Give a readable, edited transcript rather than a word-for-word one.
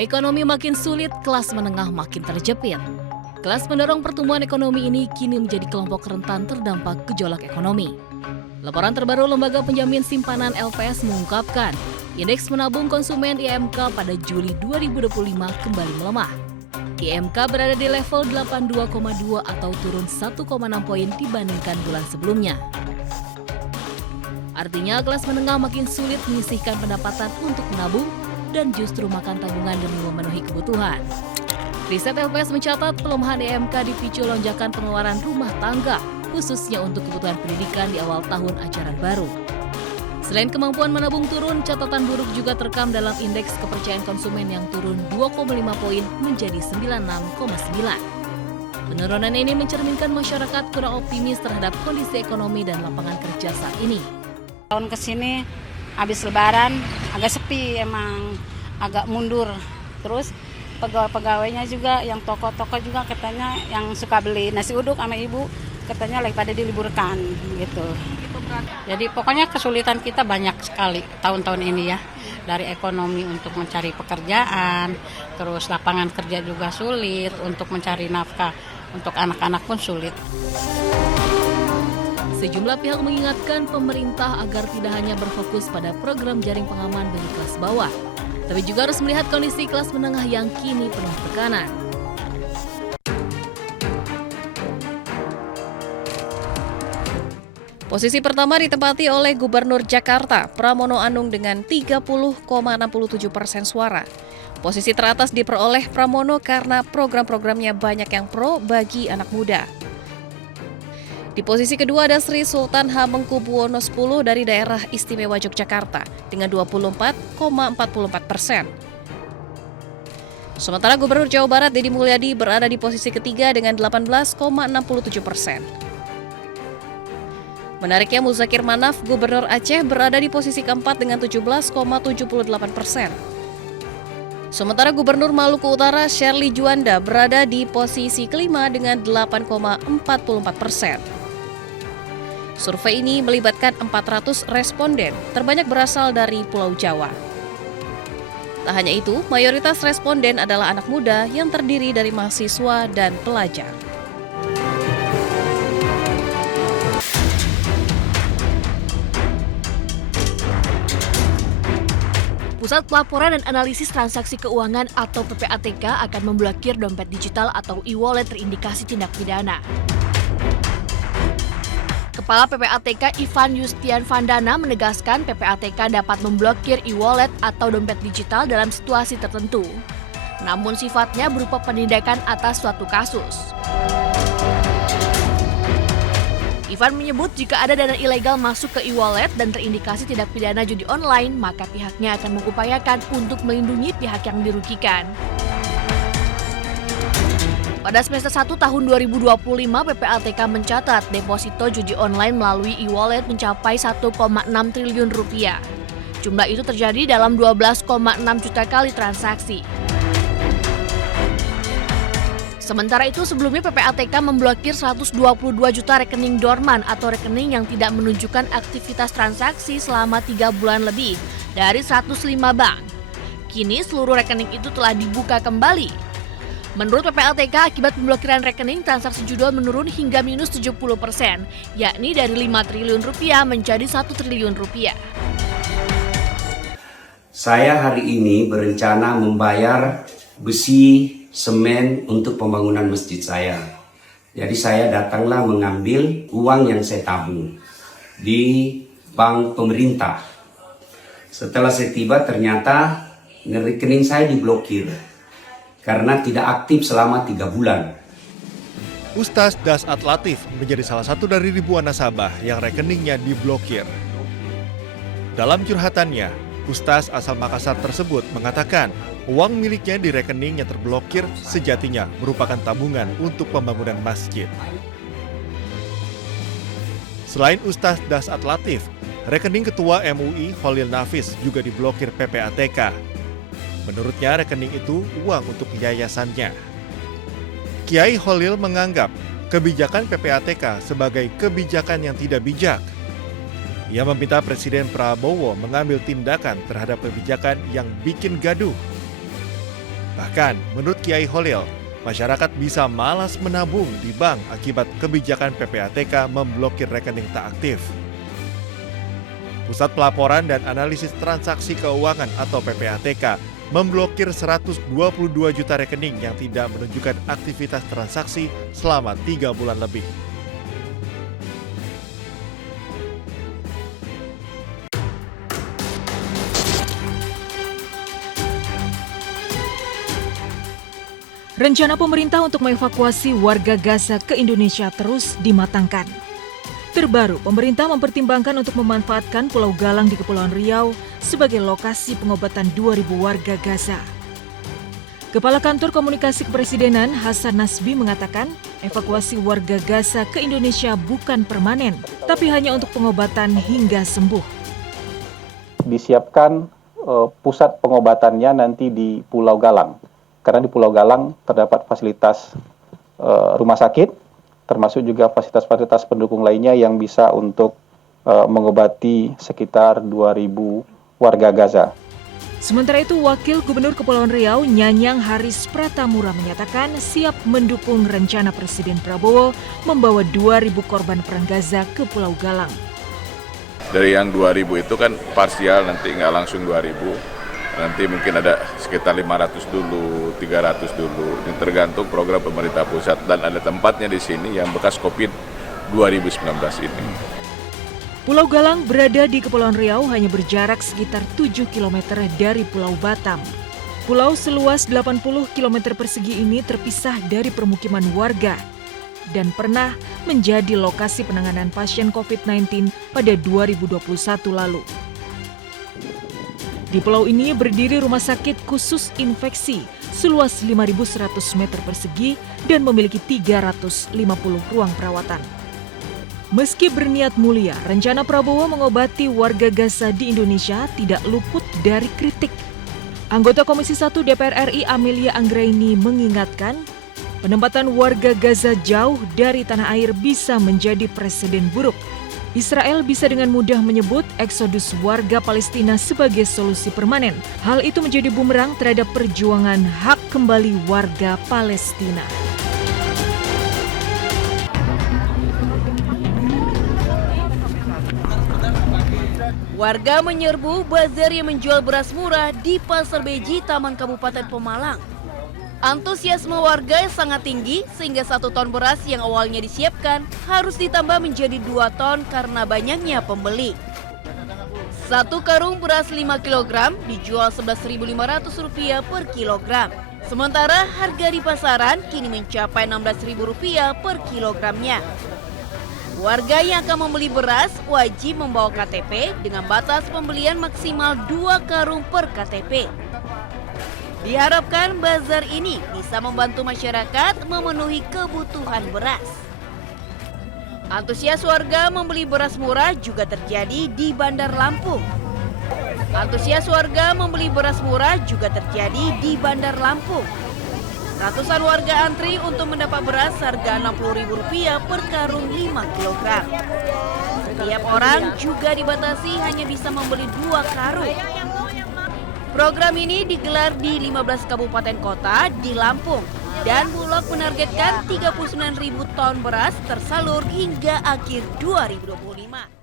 Ekonomi makin sulit, kelas menengah makin terjepit. Kelas pendorong pertumbuhan ekonomi ini kini menjadi kelompok rentan terdampak gejolak ekonomi. Laporan terbaru Lembaga Penjamin Simpanan LPS mengungkapkan, indeks menabung konsumen IMK pada Juli 2025 kembali melemah. IMK berada di level 82,2 atau turun 1,6 poin dibandingkan bulan sebelumnya. Artinya kelas menengah makin sulit menyisihkan pendapatan untuk menabung dan justru makan tabungan demi memenuhi kebutuhan. Riset LPS mencatat pelemahan IMK dipicu lonjakan pengeluaran rumah tangga, khususnya untuk kebutuhan pendidikan di awal tahun ajaran baru. Selain kemampuan menabung turun, catatan buruk juga terekam dalam indeks kepercayaan konsumen yang turun 2,5 poin menjadi 96,9. Penurunan ini mencerminkan masyarakat kurang optimis terhadap kondisi ekonomi dan lapangan kerja saat ini. Tahun kesini habis lebaran agak sepi, emang agak mundur. Terus pegawai-pegawainya juga yang toko-toko juga katanya yang suka beli nasi uduk sama ibu katanya lagi pada diliburkan gitu. Jadi pokoknya kesulitan kita banyak sekali tahun-tahun ini ya. Dari ekonomi untuk mencari pekerjaan, terus lapangan kerja juga sulit, untuk mencari nafkah untuk anak-anak pun sulit. Sejumlah pihak mengingatkan pemerintah agar tidak hanya berfokus pada program jaring pengaman bagi kelas bawah, tapi juga harus melihat kondisi kelas menengah yang kini penuh tekanan. Posisi pertama ditempati oleh Gubernur Jakarta, Pramono Anung dengan 30,67% suara. Posisi teratas diperoleh Pramono karena program-programnya banyak yang pro bagi anak muda. Di posisi kedua ada Sri Sultan Hamengkubuwono X dari daerah istimewa Yogyakarta dengan 24,44%. Sementara Gubernur Jawa Barat Deddy Mulyadi berada di posisi ketiga dengan 18,67%. Menariknya Muzakir Manaf, Gubernur Aceh berada di posisi keempat dengan 17,78%. Sementara Gubernur Maluku Utara Shirley Juanda berada di posisi kelima dengan 8,44%. Survei ini melibatkan 400 responden, terbanyak berasal dari Pulau Jawa. Tak hanya itu, mayoritas responden adalah anak muda yang terdiri dari mahasiswa dan pelajar. Pusat Pelaporan dan Analisis Transaksi Keuangan atau PPATK akan memblokir dompet digital atau e-wallet terindikasi tindak pidana. Kepala PPATK Ivan Yustian Vandana menegaskan PPATK dapat memblokir e-wallet atau dompet digital dalam situasi tertentu. Namun sifatnya berupa penindakan atas suatu kasus. Ivan menyebut jika ada dana ilegal masuk ke e-wallet dan terindikasi tindak pidana judi online, maka pihaknya akan mengupayakan untuk melindungi pihak yang dirugikan. Pada semester 1 tahun 2025, PPATK mencatat deposito judi online melalui e-wallet mencapai 1,6 triliun rupiah. Jumlah itu terjadi dalam 12,6 juta kali transaksi. Sementara itu, sebelumnya PPATK memblokir 122 juta rekening dorman atau rekening yang tidak menunjukkan aktivitas transaksi selama 3 bulan lebih dari 105 bank. Kini seluruh rekening itu telah dibuka kembali. Menurut PPATK, akibat pemblokiran rekening, transaksi judul menurun hingga minus 70%, yakni dari 5 triliun rupiah menjadi 1 triliun rupiah. Saya hari ini berencana membayar besi semen untuk pembangunan masjid saya. Jadi saya datanglah mengambil uang yang saya tabung di bank pemerintah. Setelah saya tiba ternyata rekening saya diblokir karena tidak aktif selama 3 bulan. Ustaz Dasat Latif menjadi salah satu dari ribuan nasabah yang rekeningnya diblokir. Dalam curhatannya, Ustaz asal Makassar tersebut mengatakan uang miliknya di rekening yang terblokir sejatinya merupakan tabungan untuk pembangunan masjid. Selain Ustaz Dasat Latif, rekening Ketua MUI Holil Nafis juga diblokir PPATK. Menurutnya rekening itu uang untuk yayasannya. Kiai Holil menganggap kebijakan PPATK sebagai kebijakan yang tidak bijak. Ia meminta Presiden Prabowo mengambil tindakan terhadap kebijakan yang bikin gaduh. Bahkan, menurut Kiai Holil, masyarakat bisa malas menabung di bank akibat kebijakan PPATK memblokir rekening tak aktif. Pusat Pelaporan dan Analisis Transaksi Keuangan atau PPATK memblokir 122 juta rekening yang tidak menunjukkan aktivitas transaksi selama 3 bulan lebih. Rencana pemerintah untuk mengevakuasi warga Gaza ke Indonesia terus dimatangkan. Terbaru, pemerintah mempertimbangkan untuk memanfaatkan Pulau Galang di Kepulauan Riau sebagai lokasi pengobatan 2.000 warga Gaza. Kepala Kantor Komunikasi Kepresidenan Hasan Nasbi mengatakan, evakuasi warga Gaza ke Indonesia bukan permanen, tapi hanya untuk pengobatan hingga sembuh. Disiapkan pusat pengobatannya nanti di Pulau Galang. Karena di Pulau Galang terdapat fasilitas rumah sakit, termasuk juga fasilitas-fasilitas pendukung lainnya yang bisa untuk mengobati sekitar 2.000 warga Gaza. Sementara itu, Wakil Gubernur Kepulauan Riau, Nyanyang Haris Pratamura menyatakan siap mendukung rencana Presiden Prabowo membawa 2.000 korban perang Gaza ke Pulau Galang. Dari yang 2.000 itu kan parsial, nanti nggak langsung 2.000. Nanti mungkin ada sekitar 500 dulu, 300 dulu. Ini tergantung program pemerintah pusat dan ada tempatnya di sini yang bekas COVID 2019 ini. Pulau Galang berada di Kepulauan Riau hanya berjarak sekitar 7 km dari Pulau Batam. Pulau seluas 80 km persegi ini terpisah dari permukiman warga dan pernah menjadi lokasi penanganan pasien COVID-19 pada 2021 lalu. Di pulau ini berdiri rumah sakit khusus infeksi seluas 5.100 meter persegi dan memiliki 350 ruang perawatan. Meski berniat mulia, rencana Prabowo mengobati warga Gaza di Indonesia tidak luput dari kritik. Anggota Komisi 1 DPR RI Amelia Anggraini mengingatkan, penempatan warga Gaza jauh dari tanah air bisa menjadi presiden buruk. Israel bisa dengan mudah menyebut eksodus warga Palestina sebagai solusi permanen. Hal itu menjadi bumerang terhadap perjuangan hak kembali warga Palestina. Warga menyerbu bazar yang menjual beras murah di Pasar Beji, Taman Kabupaten Pemalang. Antusiasme warga sangat tinggi sehingga 1 ton beras yang awalnya disiapkan harus ditambah menjadi 2 ton karena banyaknya pembeli. 1 karung beras 5 kg dijual Rp11.500 per kilogram. Sementara harga di pasaran kini mencapai Rp16.000 per kilogramnya. Warga yang akan membeli beras wajib membawa KTP dengan batas pembelian maksimal 2 karung per KTP. Diharapkan bazar ini bisa membantu masyarakat memenuhi kebutuhan beras. Antusias warga membeli beras murah juga terjadi di Bandar Lampung. Ratusan warga antri untuk mendapat beras harga Rp60.000 per karung 5 kg. Setiap orang juga dibatasi hanya bisa membeli 2 karung. Program ini digelar di 15 kabupaten kota di Lampung dan Bulog menargetkan 39.000 ton beras tersalur hingga akhir 2025.